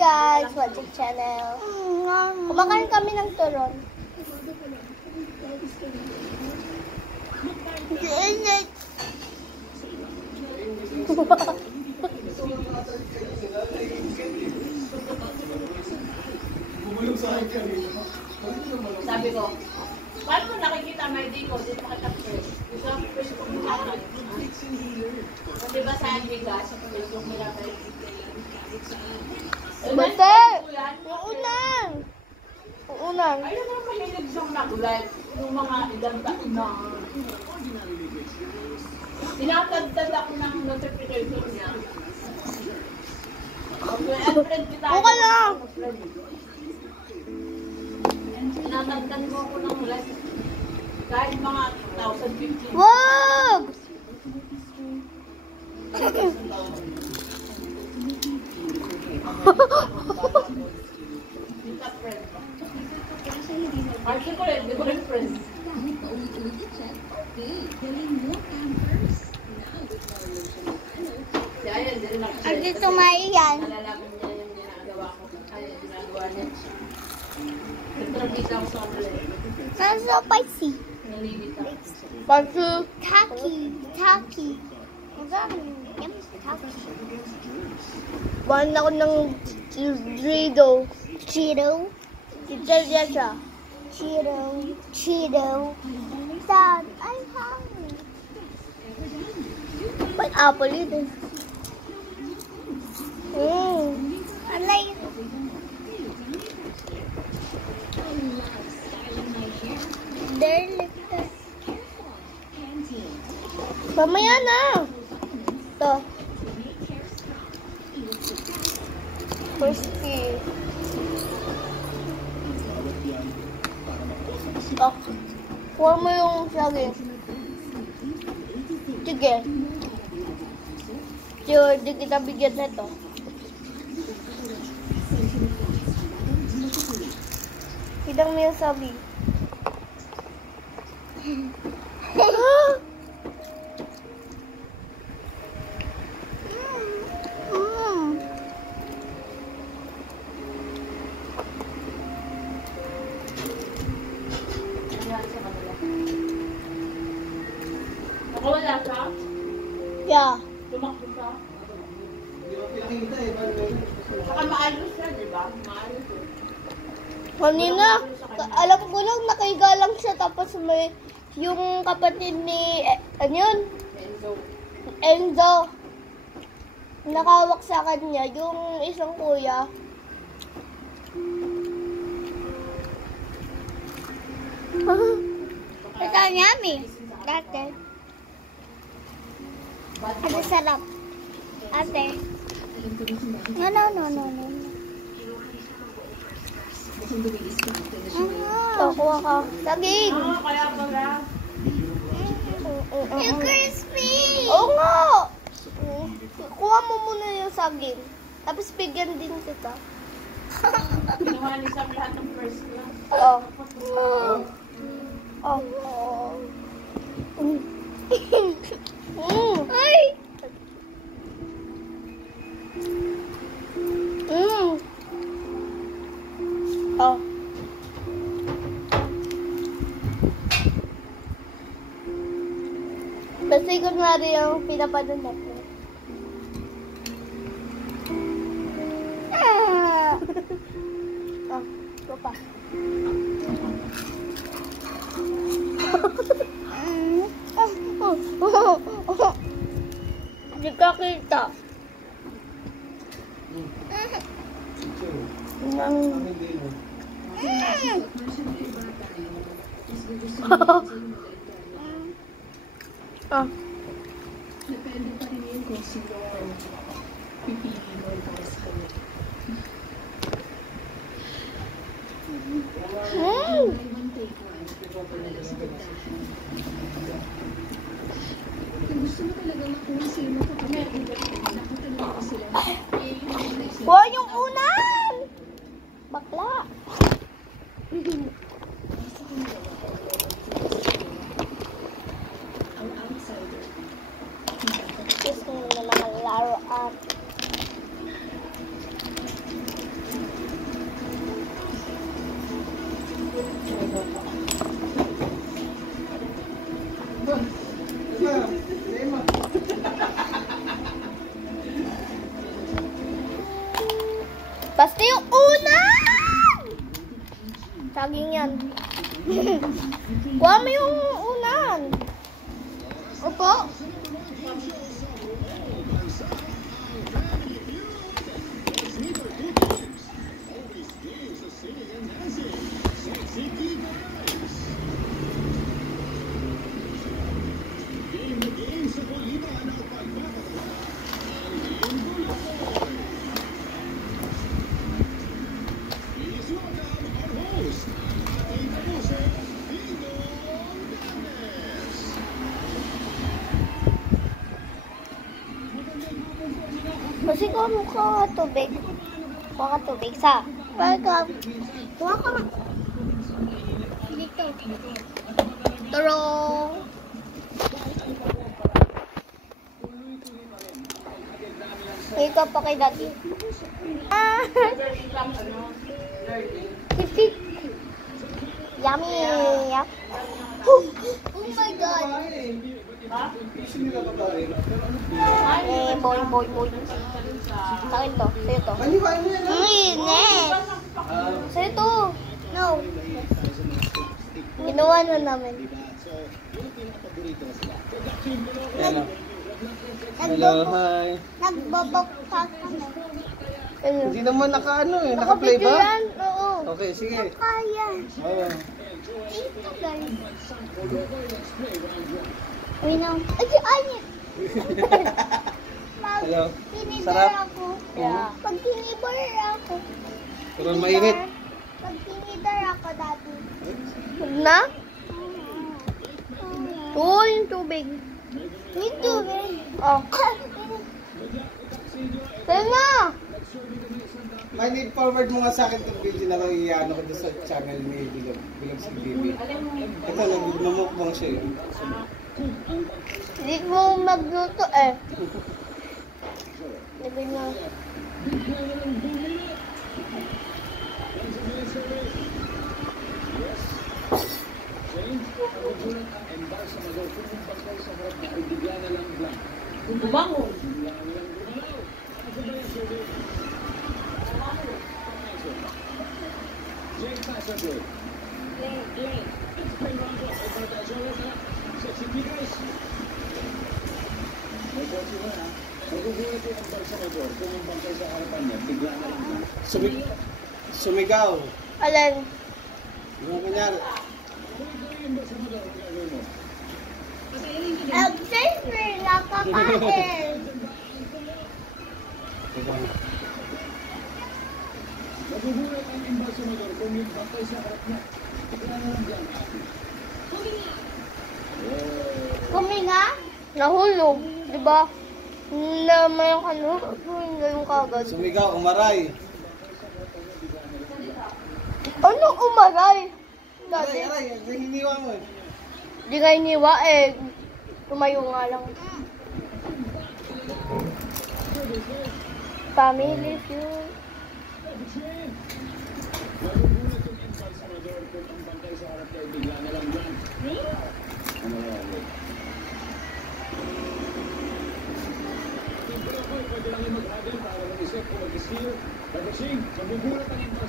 guys, watching channel. Kumakain kami ng turon. Sabi ko, paano mo nakikita may di ko? Dito makita-press. Gusto ang press ko muna. Diba sa Adigas, Facebook nila kayo. Basta! Uunang! Uunang! Ayun naman mahilig siyang nag-live ng mga ilang taon na. Tinatagtad ako ng notification niya. Buka lang! Tinatagtad mo ako ng live. Kahit mga 2015. Wag! Archie ko rin, di ko rin friends. Andito maiyan. Nalalaman niya yung ginagawa ko. Ay, yung ginagawa niya. Nagtrabita ako sa online. Nasa spicy. Nalilita ako. Pagka taki. Taki. One ako ng Cheeto. Cheeto? Italya siya. Cheeto. Cheeto. Dad, I'm hungry. Ba't apple ito? I like it. Delicious. Mamaya na. Ito. Crispy. Oh. Kuha mo yung saging. Sige. Di kita bigyan na ito. Hidang mo yung saging. Nakawala ka? Yeah. Tumakbo ka? Saka maayos siya, di ba? Maayos siya. Kanina, alam ko lang, nakahiga lang siya, tapos may, yung kapatid ni, ano yun? Enzo. Nakawak sa kanya, yung isang kuya. Ito, yummy. Dati. Ate, sarap. Ate. No. Kuha ka. Saging. Kaya pala. Yung crispy. Oo nga. Kuha mo muna yung saging. Tapos bigyan din kita. Kinuha ni Sam lahat ng first class. Ay! Basta ko nga rin yung pinapanood natin. Ito pa. Hindi ka kita. Depende pa rin yun kung sino pipili mo para sa kanya. One take one. Kung gusto mo talaga makuha sino kapatid, dapat talaga sila. Huwag yung unan! Bakla! Ang outsider. Gusto mo na naman laruan. unan. Kuha mo yung unan. Opo. Kasi kung mukha tubig. Kuha ka tubig sa. Welcome. Kuha ka na. Dito. Taro. Ikaw pa kay daddy. Ah! Sip-sip. Yummy. Oh my God. Boy. Sa'kin to. Sa'yo to. Init. Sa'yo to. No. Ginawa na namin. Hello, hi. Nagbabakpak kami. Hindi naman naka-ano eh. Naka-play ba? Yan, oo. Okay, sige. Kaya. Oo. Ito guys. Uy na. Ay! Hello. Tinibar Sarap. ako. Yeah. Pag tinibar ako. Pero mainit. Pag tinidar ako dati. Na? Oo, yung tubig. Yung tubig? Oh. Sa'yo na! May need forward mo nga sa akin itong video na lang i-ano ko doon sa channel ni Bilog si Bibi. Ito, nagmamukbang siya eh. Hindi mo magluto eh. Lagay na. Bumangon. Sumigaw. Alin? Yung kunyari. Siyempre, nakakain. Kuminga? Nahulog, di ba? Na may ano, yung kagad. Sumigaw, umaray. Ano umaray? Dati, Aray, hiniwa mo eh. di nga iniwa eh. Tumayo nga lang. Family feud.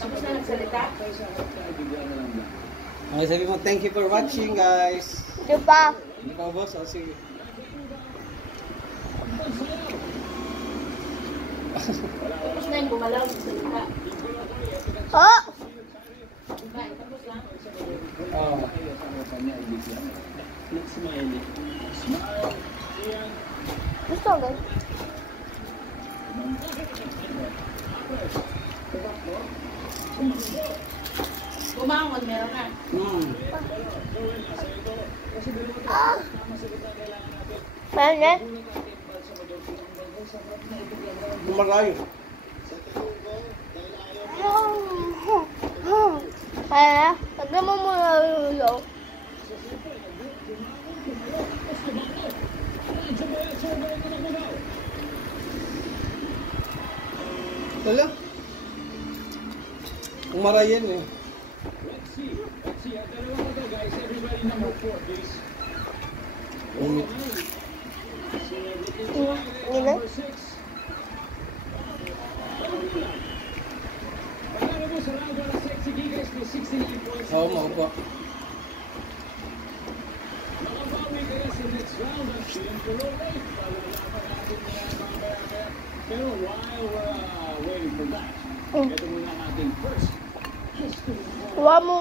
Tapos na nagsalita? Okay, sabi mo, thank you for watching guys. Di ba? Hindi pa boss? O sige. Tapos na yung gumalaw, nagsalita. Oh! Bye, tapos na. Oo. Gusto ko. Bumangon, meron na. Ah! Pwede? Umaray. Kaya, tagyan mo muna yung ulo. Wala. Umaray yan eh. Gila? Oo, maupo po. Pero while we're waiting for that, ito muna ang ating first history. Kuha mo.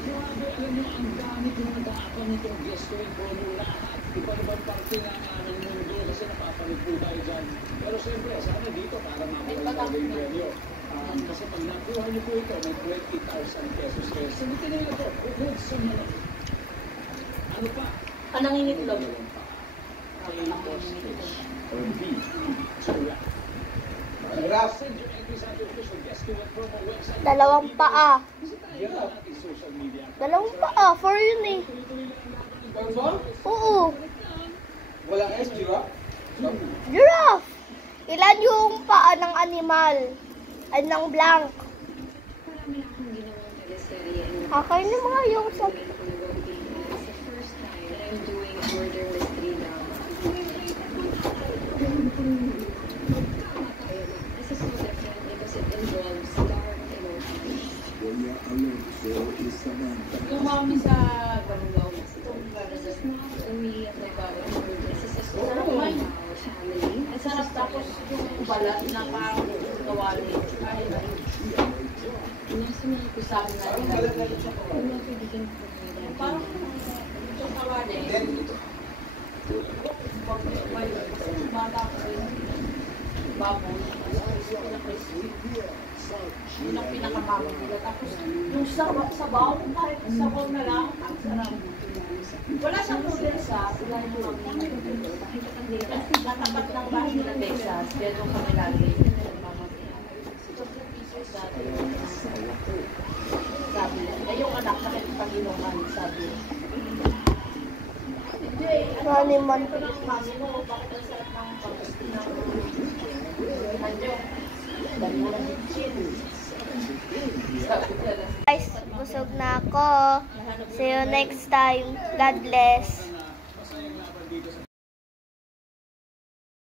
Grabe, alam nyo, ang dami pinagdaapan nitong history po mo lahat. Iba-ibang parte ng mundo kasi napapanood po tayo dyan. Pero siyempre, sana dito para makakuha yung premyo. Kasi pag nakuha niyo po ito, may 20,000 pesos kayo. Sabitin nila ito, bukod sa mga. Ano pa? Nangingitlog. A ostrich or B, giraffe. Giraffe. Send your entries at your official guest to and promo website. Dalawang paa. Visitahin ang ating social media. Dalawang paa. For yun eh. Purple? Oo. Walang S, giraffe? Giraffe. Ilan yung paa ng animal? Ay, ng blank. Marami na akong ginawang teleserye and Kakain na mga yung sa... it's the first time that I'm doing a murder mystery drama. This is so different because it involves dark emotions. Yung mami sa Bangaw. This is not only about a murder, this is a story about family. Ang sarap tapos yung balat na parang kawali. Ay, Nasa mga sabi na nila. kung mapibigyan ko na Parang yung kawali. Then, Pag may bata ko rin. Baboy. Yun ang pinakamamang nila. Tapos yung sabaw, kahit sabaw na lang, ang sarap. Wala siyang noodles sa wala yung mga natapat ng bahay nila Texas. Kaya doon kami lagi. Sabi niya. Eh yung anak na Panginoon, sabi niya. Hindi, Animal. mami mo, bakit ang sarap ng nandiyo? Dami mo ng chin. Sabi niya na. Guys, busog na ako. See you next time. God bless.